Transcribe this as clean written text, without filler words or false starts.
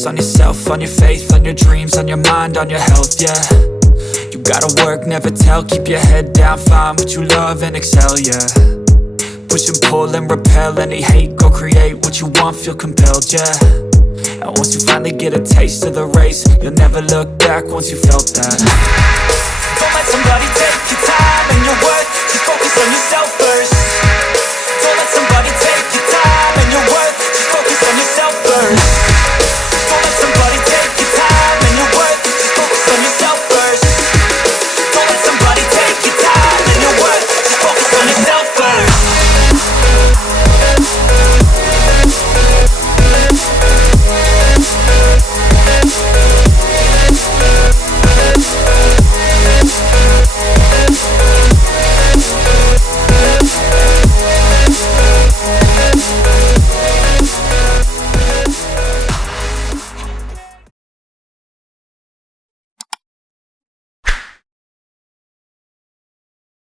focus on yourself, on your faith, on your dreams, on your mind, on your health, yeah. You gotta work, never tell, keep your head down, find what you love and excel, yeah. Push and pull and repel any hate, go create what you want, feel compelled, yeah. And once you finally get a taste of the race, you'll never look back once you felt that. Don't let somebody take your time and your work.